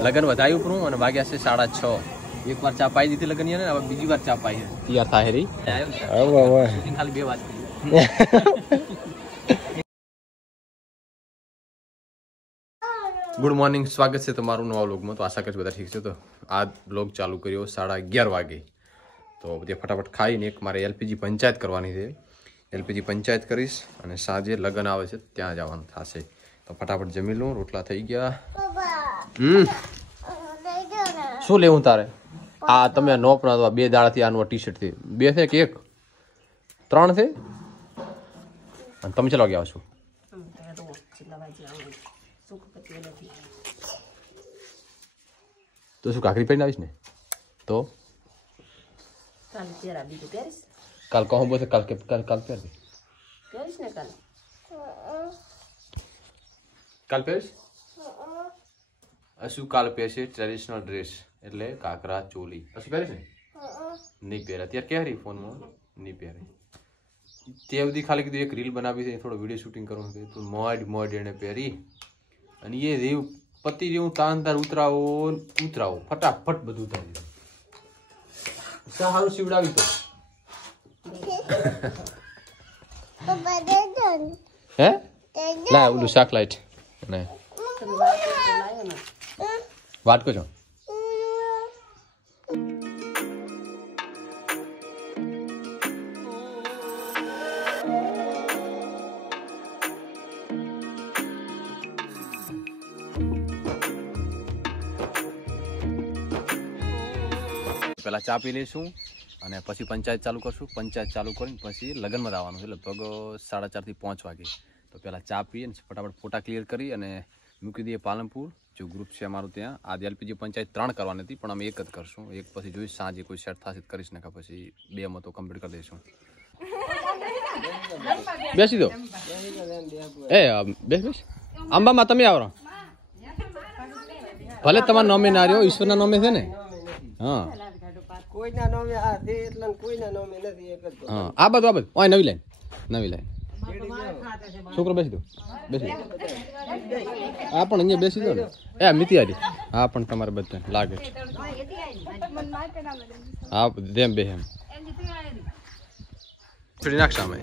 लगन बधाई उपरू और भाग्या से 6:30 एक बार चा पाई दी थी लगन ने अब बीजी बार चा पाई है तैयार था है री खाली 2 बात गुड मॉर्निंग स्वागत है તમારું નવા વ્લોગમાં તો આશા કરું બધા ઠીક છે તો આ વ્લોગ ચાલુ કર્યો 11:30 વાગે તો બધે ફટાફટ ખાઈને એક મારે એલપીજી પંચાયત કરવાની છે એલપીજી પંચાયત કરીશ અને સાંજે લગન આવે છે ત્યાં જવાનું થશે તો ફટાફટ જમી લઉં રોટલા થઈ ગયા શું લેવું તારે આ તમે નો પણ 2 દાડાથી આનું ટી-શર્ટ થી 2 છે કે 1 3 છે અને તમે ચલો ગયા છો તો શું કાકરી પહેરીને આવીશ ને તો કાલ કહું બોલ કાલ પહેરજે કાલ પહેરીશ અશુ કાલ પહેરશે ટ્રેડિશનલ ડ્રેસ એટલે કાકરા ચોલી અશુ પહેરીશ ને નહીં પહેરે અત્યારે ક્યારે ફોનમાં નહીં પહેરે તે બધી ખાલી કીધું એક રીલ બનાવી છે થોડો વિડીયો શૂટિંગ કરવાનું છે તો મોડ એને પહેરી અને એ રેવ પતિ જેવું તાનદાર ઉતરાવો ફટાફટ બધું ઉતારી સારું સીવડાવી તો હે લા ઓલું શાક લાઈટ ને વાટકો છો પહેલા ચા પી લઈશું અને પછી પંચાયત ચાલુ કરશું પંચાયત ચાલુ કરીને પછી લગ્નમાં આવવાનું છે લગભગ 4:30 થી 5 વાગે તો પહેલાં ચા પીએ ને ફટાફટ ફોટા ક્લિયર કરી અને મૂકી દઈએ પાલનપુર જો ગ્રુપ છે અમારું ત્યાં આજે એલપીજી પંચાયત 3 કરવાની હતી પણ અમે 1 જ કરશું એક પછી જોઈશ સાંજે કોઈ સેટ થશે કરીશ નાખા પછી 2 માં તો કમ્પ્લીટ કરી દઈશું બેસી દો એ બેસ આંબામાં તમે આવો ભલે તમારા નોમે ના રહ્યો ઈશ્વરના નોમે છે ને હા કોઈના નોમે આ દે એટલે કોઈના નોમે નથી એક જ હા આ બધું ઓય નવી લાઈન છોકરો બેસી દો આ પણ અહીંયા બેસી દો ને એ મિતિયારી આ પણ તમારે બધા લાગે છે હા જેમ બે એમ છોડી નાખશા અમે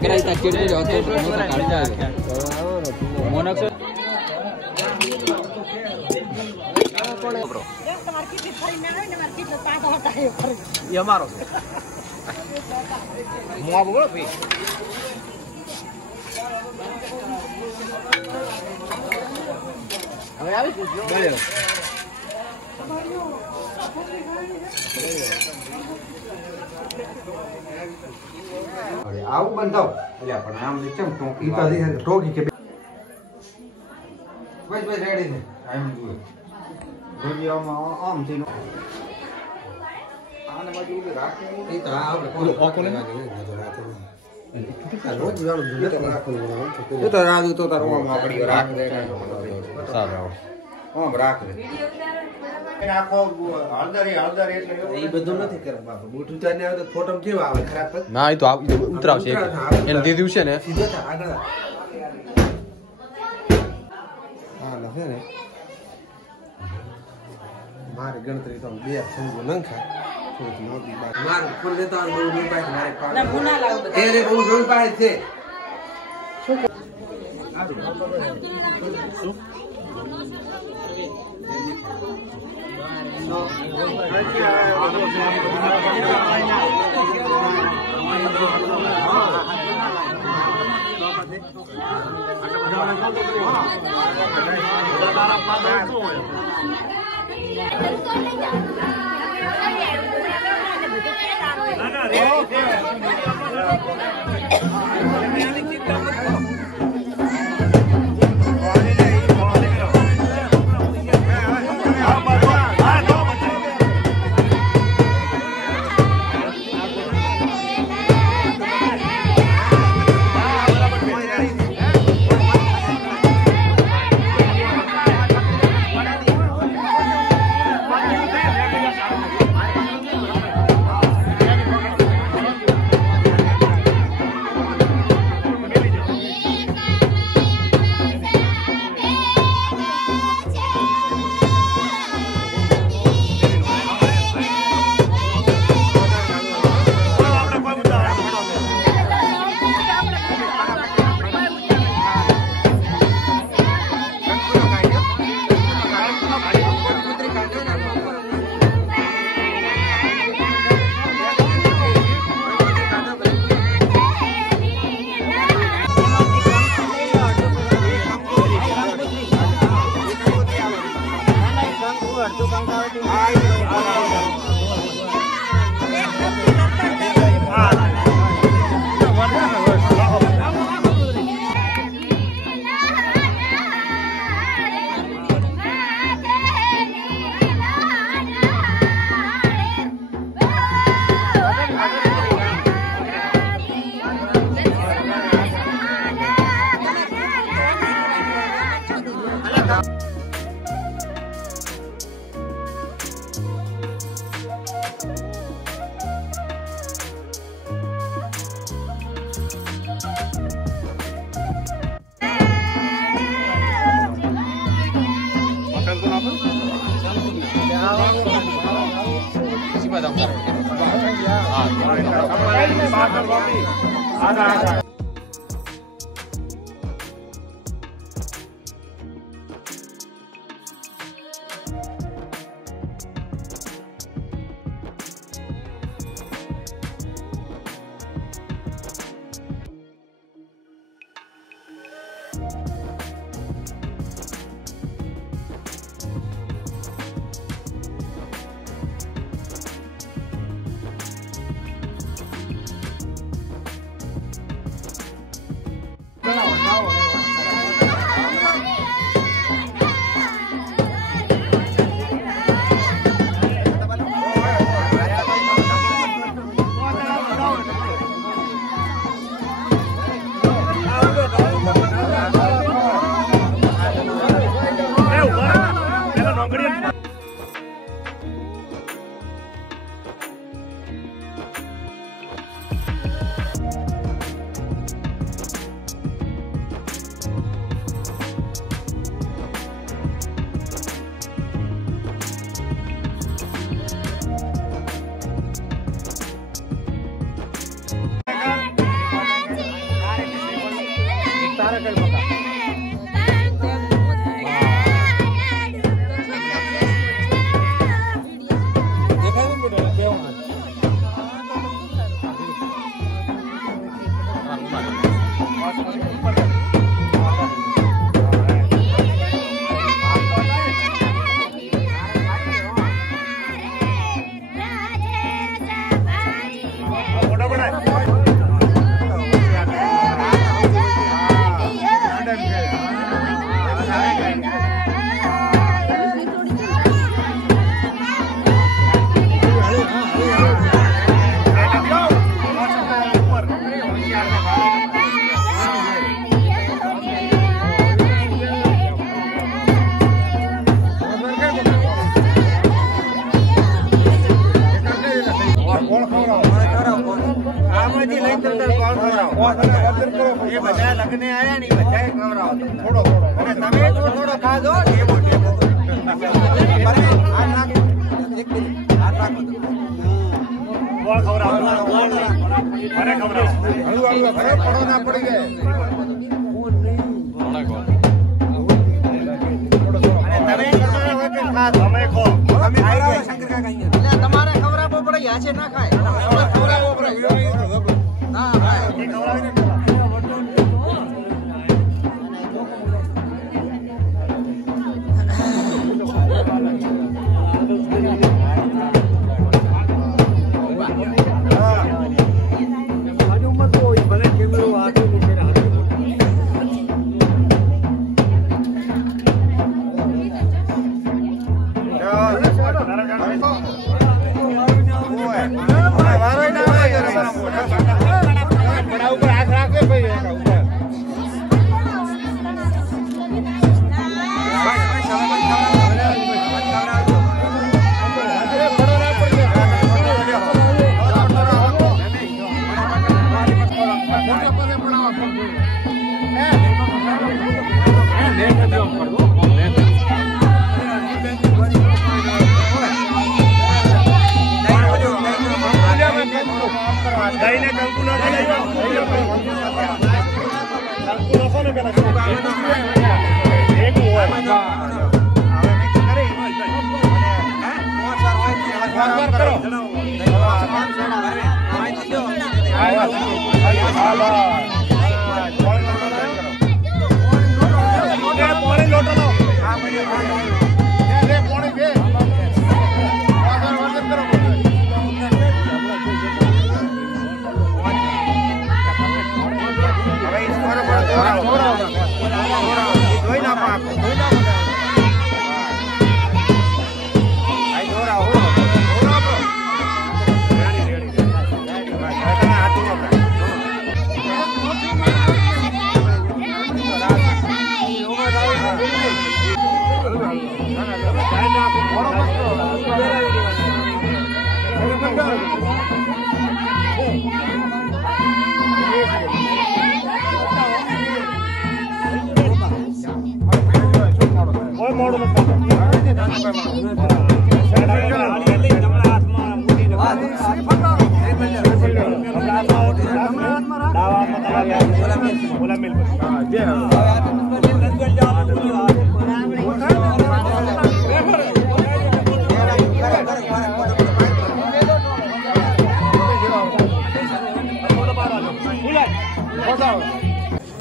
करायचा किडे होतो काढी जायचं मोनक्स ये मारो मुआ बोलो भी હવે આવી ગયો અરે આવું બંધાવ એટલે પણ આમ કેમ ટોકી ટોકી કે બસ રેડી છે આમ જુઓ ગોળીઓમાં આમ થઈને આને બાજુ ઉભી રાખી એ તો આપણે કોઈ ઓકોલે ના જોઈએ રોજ વાળું જુલે તો રાખો એ તો રાજુ તો તાર ઓમ આપડી રાખ દે સારું ઓમ રાખ દે નાખો હળદર એટલે એ બધું નથી કર બાપા બૂટ ઉતારને આવે તો ફોટો કેવા આવે ખરાબ ના એ તો ઉતરાવશે એને દીધું છે ને સીધો આગળ હા લખે ને મારી ગણતરી તો 2 સમજો નંખા મોટી બાત માર ફોન લેતા બહુ ની પાસે મારે ના ગુના લાવ એ રે બહુ જોઈ પાસે છે શું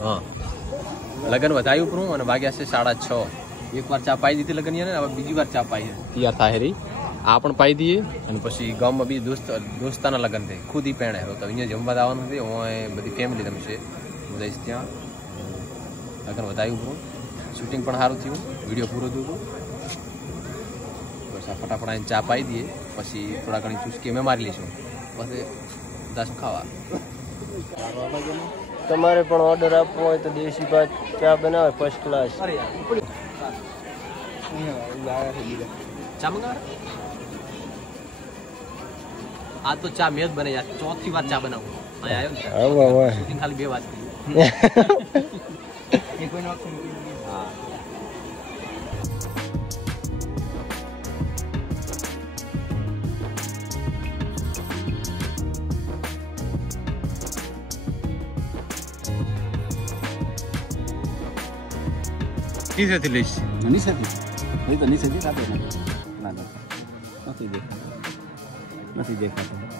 हाँ लगन बतायु परू और वाग्या से 6:30 एक बार चा पाई दी थी लगन ने अब बीजी बार चा पाई है तैयार थाय रही आ पण पाई दिए અને પછી ગામમાં બી દોસ્તાના લગન થઈ ખુદ ही પહેણે તો અહીંયા જમવા આવવાનું છે ઓય બધી ફેમિલી તમે છે હું જઈશ ત્યાં લગન बतायु પરું શૂટિંગ પણ સારું થયું વિડિયો પૂરો થયો બસ આ ફટાફટ આઈને ચા પાઈ દઈએ પછી થોડા ઘણી ચુસ્કી મે મારી લઈશું પછી દાસ ખાવા તમારે પણ ઓર્ડર આપવો હોય તો દેશી ભાત ચા બનાવે ફર્સ્ટ ક્લાસ ચા મંગાવે આ તો ચા મેં જ બને યાર ચોથી વાર ચા બનાવું અહીંયા આવ્યો ને શૂટિંગ ખાલી 2 વાર થઈ એક કોઈ નોક હા किसे थी लिस्ट नहीं सती नहीं तो नहीं सती साथ में ना ना नहीं देखा